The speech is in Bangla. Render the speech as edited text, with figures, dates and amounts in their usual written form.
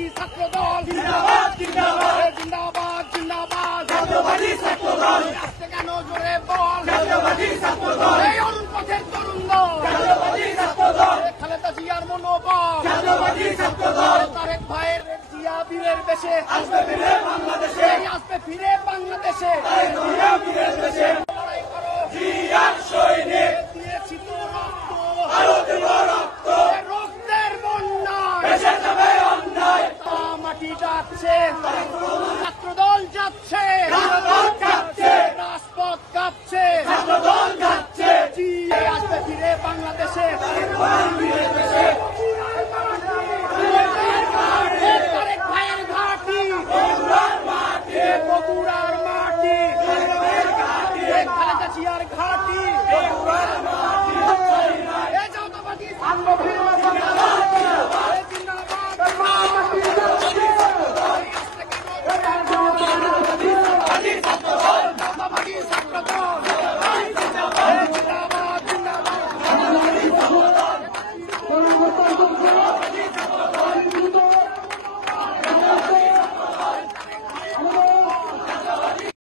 জাতীয়তাবাদী ছাত্রদল জিন্দাবাদ জিন্দাবাদ জিন্দাবাদ জিন্দাবাদ জাতীয়তাবাদী ছাত্রদল আজকে কেন জোরে বল জাতীয়তাবাদী ছাত্রদল এই অরুণ পথের তরুণ দল জাতীয়তাবাদী ছাত্রদল খালেদা জিয়ার মনোবল জাতীয়তাবাদী ছাত্রদল তারেক ভাইয়ের জিয়া বীরের বেশে আসবে ফিরে বাংলাদেশে আসবে ফিরে বাংলাদেশে বীরের বেশে লড়াই করো জিয়ার সৈনিক দিয়েছি তো রক্ত আরো দেব রক্ত রক্তের বন্যা ভেসে যাবে অন্যায় মাটি ডাকছে ছাত্রদল যাচ্ছে রাজপথ কাঁপছে ছাত্রদল যাচ্ছে আসবে ফিরে বাংলাদেশে তারেক ভাইয়ের ঘাটি বগুড়ার মাটি খালেদা জিয়ার ঘাটি জাতীয়তাবাদী